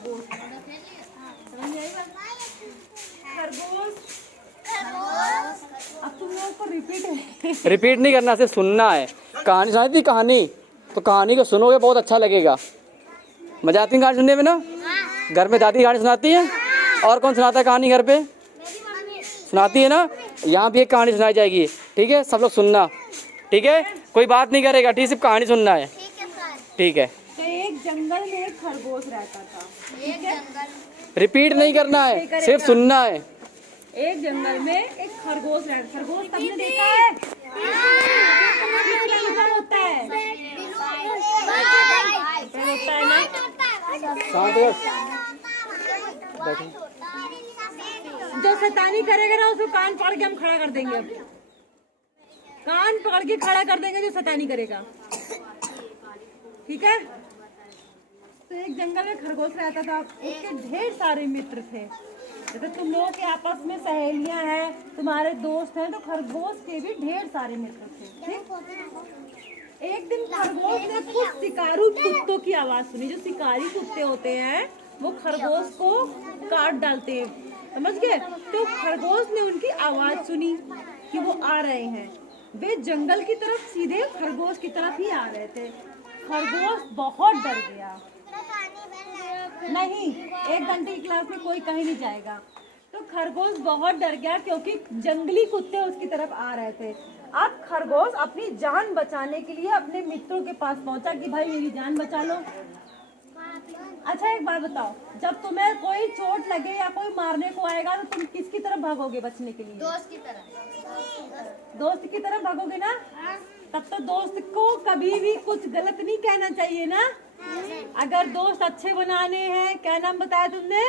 खरगोश। समझ में आई बात? खरगोश। अब तुम लोगों को रिपीट नहीं करना, सिर्फ सुनना है। कहानी सुनाई थी, कहानी तो कहानी को सुनोगे बहुत अच्छा लगेगा। मजा आती है कहानी सुनने में ना? घर में दादी कहानी सुनाती है, और कौन सुनाता है कहानी घर पे? सुनाती है ना? यहाँ भी एक कहानी सुनाई जाएगी, ठीक है? सब लोग सुनना, ठीक है? कोई बात नहीं करेगा, ठीक? सिर्फ कहानी सुनना है, ठीक है? तो एक जंगल में एक खरगोश रहता था। एक जंगल, रिपीट नहीं करना है, सिर्फ सुनना है। एक जंगल में एक खरगोश रहता। खरगोश सबने देखा है? होता है ना? जो शैतानी करेगा ना उसको कान पकड़ के हम खड़ा कर देंगे। अब कान पकड़ के खड़ा कर देंगे जो शैतानी करेगा, ठीक है? तो एक जंगल में खरगोश रहता था। उसके ढेर सारे मित्र थे। जैसे तुम लोगों के आपस में सहेलियां हैं, तुम्हारे दोस्त हैं, तो खरगोश के भी ढेर सारे मित्र थे, ठीक? एक दिन खरगोश ने कुछ शिकारी कुत्तों की आवाज सुनी। जो शिकारी कुत्ते होते हैं वो खरगोश को काट डालते हैं, समझ गए? तो खरगोश ने उनकी आवाज सुनी कि वो आ रहे हैं। वे जंगल की तरफ सीधे खरगोश की तरफ ही आ रहे थे। खरगोश बहुत डर गया। नहीं, 1 घंटे की क्लास में कोई कहीं नहीं जाएगा। तो खरगोश बहुत डर गया क्योंकि जंगली कुत्ते उसकी तरफ आ रहे थे। अब खरगोश अपनी जान बचाने के लिए अपने मित्रों के पास पहुंचा कि भाई मेरी जान बचा लो। अच्छा एक बात बताओ, जब तुम्हें कोई चोट लगे या कोई मारने को आएगा तो तुम किसकी तरफ भागोगे बचने के लिए? दोस्त की तरफ। दोस्त की तरफ भागोगे ना? तब तो दोस्त को कभी भी कुछ गलत नहीं कहना चाहिए ना? अगर दोस्त अच्छे बनाने हैं, क्या नाम बताया तुमने?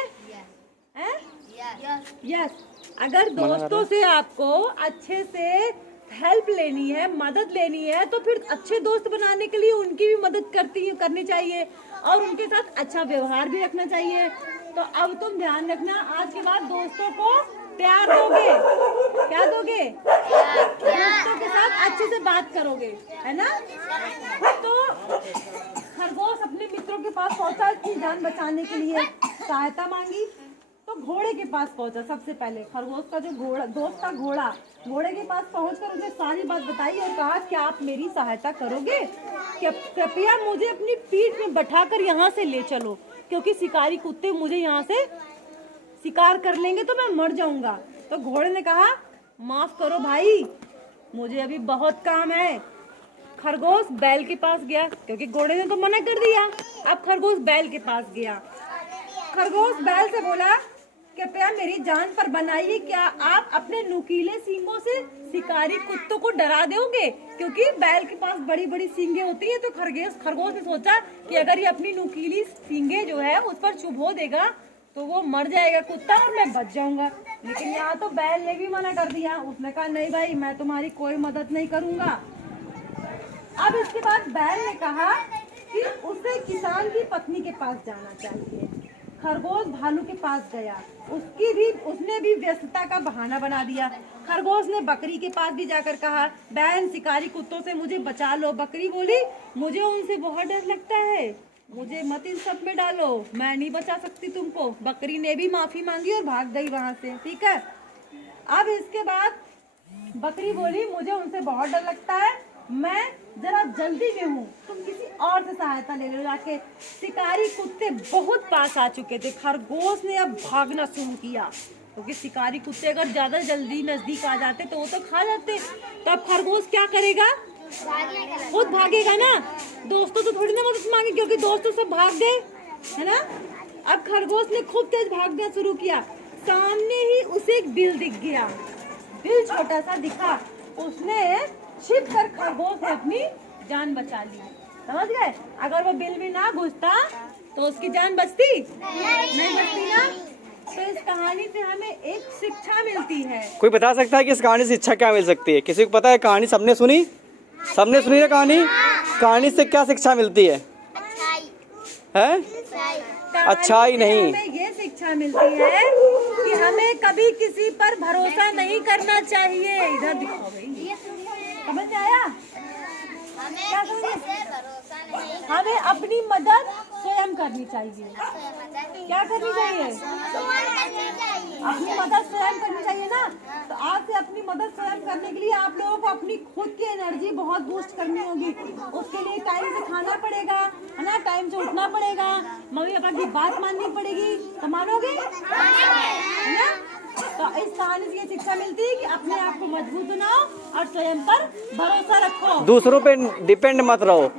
यस। अगर दोस्तों से आपको अच्छे से हेल्प लेनी है, मदद लेनी है, तो फिर अच्छे दोस्त बनाने के लिए उनकी भी मदद करनी चाहिए और उनके साथ अच्छा व्यवहार भी रखना चाहिए। तो अब तुम ध्यान रखना, आज के बाद दोस्तों को प्यार दोगे। क्या दोगे? दोस्तों के साथ अच्छे से बात करोगे, है ना? तो खरगोश अपने मित्रों के पास पहुंचा अपनी जान बचाने के लिए, सहायता मांगी। तो घोड़े के पास पहुंचा। सबसे पहले खरगोश का जो दोस्त था घोड़े के पास पहुंचकर उसने सारी बात बताई और कहा कि आप मेरी सहायता करोगे? कृपया मुझे अपनी पीठ में बैठाकर यहाँ से ले चलो, क्योंकि शिकारी कुत्ते मुझे यहाँ से शिकार कर लेंगे तो मैं मर जाऊंगा। तो घोड़े ने कहा माफ करो भाई, मुझे अभी बहुत काम है। खरगोश बैल के पास गया, क्योंकि घोड़े ने तो मना कर दिया। अब खरगोश बैल के पास गया। खरगोश बैल से बोला कृपया मेरी जान पर बनाइए, क्या आप अपने नुकीले सींगों से शिकारी कुत्तों को डरा दोगे? क्योंकि बैल के पास बड़ी बड़ी सींगें होती है। तो खरगोश ने सोचा कि अगर ये अपनी नुकीली सींगें जो है उस पर चुभो देगा तो वो मर जाएगा कुत्ता और मैं बच जाऊंगा। लेकिन यहाँ तो बैल ने भी मना कर दिया। उसने कहा नहीं भाई, मैं तुम्हारी कोई मदद नहीं करूंगा। अब इसके बाद बैल ने कहा कि उसे किसान की पत्नी के पास जाना चाहिए। खरगोश भालू के पास गया। उसने भी व्यस्तता का बहाना बना दिया। खरगोश ने बकरी के पास भी जाकर कहा बहन शिकारी कुत्तों से मुझे बचा लो। बकरी बोली मुझे उनसे बहुत डर लगता है, मुझे मत इन सब में डालो, मैं नहीं बचा सकती तुमको। बकरी ने भी माफी मांगी और भाग गई वहां से, ठीक है? अब इसके बाद बकरी बोली मुझे उनसे बहुत डर लगता है, मैं जरा जल्दी में हूँ, तुम किसी और से सहायता ले लो जाके। शिकारी कुत्ते बहुत पास आ चुके थे। खरगोश ने अब भागना शुरू किया, क्योंकि शिकारी कुत्ते अगर ज्यादा जल्दी नजदीक आ जाते तो वो तो खा जाते। तो अब खरगोश क्या करेगा? खुद भागेगा ना, दोस्तों तो थोड़ी ना मदद मांगे, क्योंकि दोस्तों सब भाग गए, है ना? अब खरगोश ने खूब तेज भागना शुरू किया। सामने ही उसे एक बिल दिख गया। बिल छोटा सा दिखा, उसने छिप कर खरगोश ने अपनी जान बचा ली। समझ गए? अगर वो बिल में ना घुसता तो उसकी जान बचती नहीं बचती ना। तो इस कहानी से हमें एक शिक्षा मिलती है। कोई बता सकता है कि इस कहानी से शिक्षा क्या मिल सकती है? किसी को पता है? कहानी सबने सुनी? सबने सुनी है कहानी? कहानी से क्या शिक्षा मिलती है? अच्छाई नहीं, हमें ये शिक्षा मिलती है कि हमें कभी किसी पर भरोसा नहीं करना चाहिए। इधर दिखाओ भाई, समझ आया? हमें किसी से भरोसा हमें अपनी मदद स्वयं करनी चाहिए। क्या करनी चाहिए? अपनी मदद स्वयं करनी चाहिए ना। तो आज से अपनी मदद स्वयं करने के लिए आप लोगों को अपनी खुद की एनर्जी बहुत बूस्ट करनी होगी। उसके लिए टाइम से खाना पड़ेगा, है ना, टाइम से उठना पड़ेगा, मम्मी पापा की बात माननी पड़ेगी। तो मानोगे, है ना? तो इस कहानी से ये शिक्षा मिलती है कि अपने आप को मजबूत बनाओ और स्वयं पर भरोसा रखो। दूसरों पे डिपेंड मत रहो।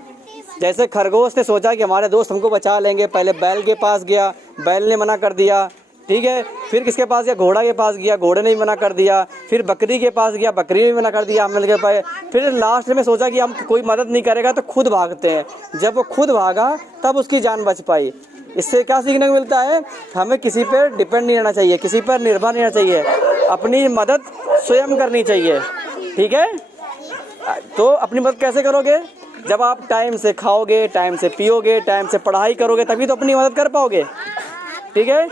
जैसे खरगोश ने सोचा कि हमारे दोस्त हमको बचा लेंगे, पहले बैल के पास गया, बैल ने मना कर दिया, ठीक है। फिर किसके पास गया? घोड़ा के पास गया, घोड़े ने भी मना कर दिया। फिर बकरी के पास गया, बकरी ने भी मना कर दिया, हम के पास। फिर लास्ट में सोचा कि हम कोई मदद नहीं करेगा तो खुद भागते हैं। जब वो खुद भागा तब उसकी जान बच पाई। इससे क्या सीखने को मिलता है? हमें किसी पर डिपेंड नहीं रहना चाहिए, किसी पर निर्भर नहीं रहना चाहिए, अपनी मदद स्वयं करनी चाहिए, ठीक है। तो अपनी मदद कैसे करोगे? जब आप टाइम से खाओगे, टाइम से पियोगे, टाइम से पढ़ाई करोगे, तभी तो अपनी मदद कर पाओगे, ठीक है।